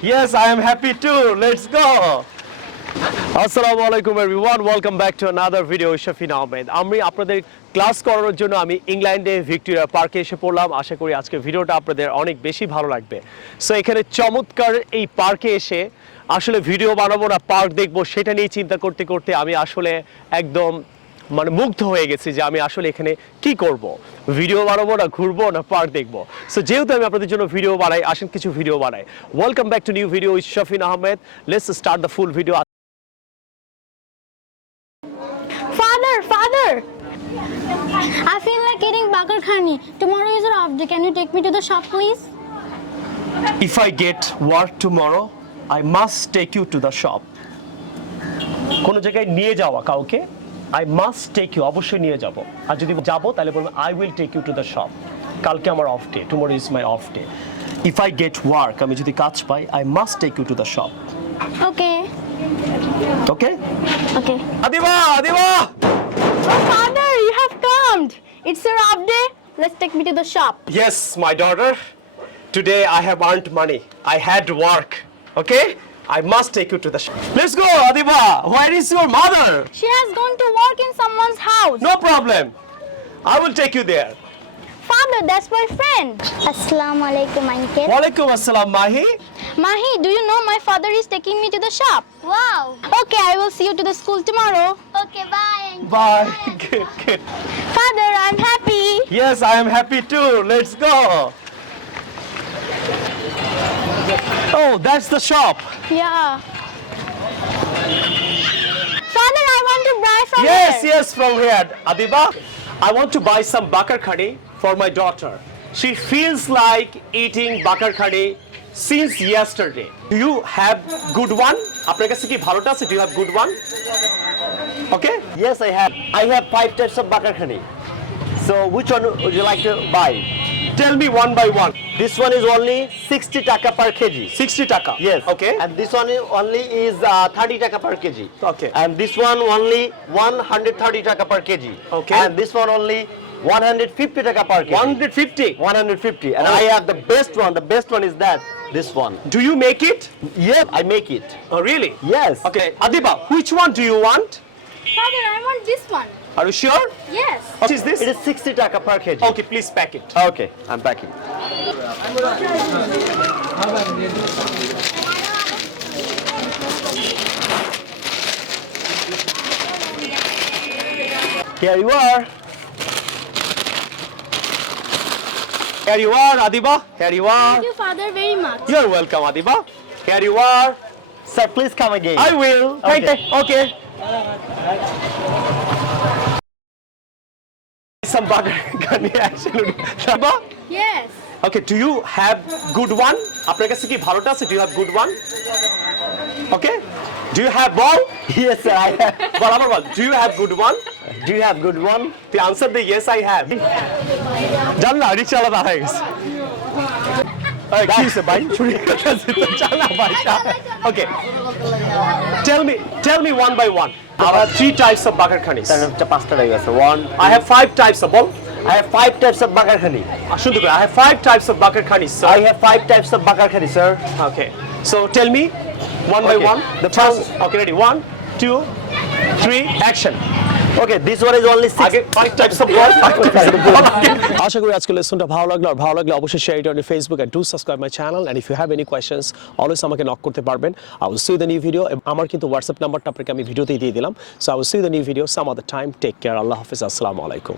Yes, I am happy too. Let's go. Assalamu alaikum everyone. Welcome back to another video. Shafin Ahmed. আমি আপনাদের class করানোর জন্য আমি ইংল্যান্ডে ভিক্টোরিয়া পার্কে এসে পড়লাম। আশা করি আজকের ভিডিওটা আপনাদের অনেক বেশি ভালো লাগবে। সো এখানে চমৎকার এই পার্কে এসে আসলে ভিডিও বানাবো না পার্ক দেখবো সেটা নিয়ে চিন্তা করতে করতে আমি আসলে একদম মানে মুগ্ধ হয়ে গেছি যে আমি আসলে এখানে কি করব, ভিডিও বানাবো না ঘুরবো না পার্ক দেখবো। সো যেহেতু আমি আপনাদের জন্য ভিডিও বানাই, আসেন কিছু ভিডিও বানাই। Welcome back to new video with Shafin Ahmed. Let's start the full video. Father, I feel like eating bakar khani. Tomorrow is our off day. Can you take me to the shop, please? If I get work tomorrow, I must take you to the shop. কোনো জায়গায় নিয়ে যাওয়া কাউকে I must take you, অবশ্যই নিয়ে যাব। আর যদি যাবো তাহলে বলবো I will take you to the shop. কালকে আমার off day, tomorrow is my off day. If I get work, আমি যদি কাজ পাই I must take you to the shop. Okay. Okay? Okay. Adiba! Oh, father, you have come. It's your off day. Let's take me to the shop. Yes, my daughter. Today I have earned money. I had work. Okay? I must take you to the shop. Let's go, Adiba. Where is your mother? She has gone to work in someone's house. No problem. I will take you there. Father, that's my friend. Assalamu alaikum, uncle. Walaikum assalam, Mahi. Mahi, do you know my father is taking me to the shop? Wow. Okay, I will see you to the school tomorrow. Okay, bye. Bye. Good. Father, I'm happy. Yes, I am happy too. Let's go. Oh, that's the shop. Yeah. Father, I want to buy from here. Yes, from here. Adiba, I want to buy some bakar khani for my daughter. She feels like eating bakar khani since yesterday. Do you have good one? আপনার কাছে কি ভালোটা আছে? Do you have good one? Okay? Yes, I have. I have 5 types of bakar khani. So which one would you like to buy? Tell me one by one. This one is only 60 taka per kg. 60 taka. Yes. Okay. And this one only is 30 taka per kg. Okay. And this one only 130 taka per kg. Okay. And this one only 150 taka per kg. 150. 150. And Oh. I have the best one. The best one is that. This one. Do you make it? Yes, I make it. Oh, really? Yes. Okay. Adiba, which one do you want? Father, I want this one. Are you sure? Yes. What is this? It is 60 taka per kg. Okay, please pack it. Okay, I'm packing. Here you are. Here you are, Adiba. Here you are. Thank you, Father, very much. You're welcome, Adiba. Here you are. Sir, please come again. I will. Okay. Okay. Some bakar khani actually. Adiba? Yes. Okay, do you have good one? আপনার কাছে কি ভালোটা আছে? Do you have good one? Okay. Do you have ball? Yes, sir, I have. Ball. Do you have good one? Do you have good one? The answer the yes I have. জানলা রিক্সা আলাদা হয়ে গেছে। এই কি হইছে ভাই? চুরি করতেছিস তো জানলা ভাই। Okay. Tell me one by one. There are 3 types of bakar khani. Sir, পাঁচটা হয়ে গেছে. One. I have 5 types of ball. I have 5 types of bakar khani. শুনতে পাই I have 5 types of bakar khani, sir. I have 5 types of bakar khani, sir. Okay. So tell me one by Okay. one. The first. Okay, ready. 1, 2, 3, action. Okay, this one is only 6. আগে 5 types of ball. 5 types of ball. আশা করি আজকের লেসনটা ভালো লাগলে অবশ্যই share it on Facebook and do subscribe my channel and if you have any questions always আমাকে knock করতে পারবেন। I will see the new video. আমার কিন্তু হোয়াটসঅ্যাপ নাম্বারটা আপনাকে আমি ভিডিওতেই দিয়ে দিলাম। So I will see the new video some other time. Take care. আল্লাহ হাফেজ। আসসালামু আলাইকুম।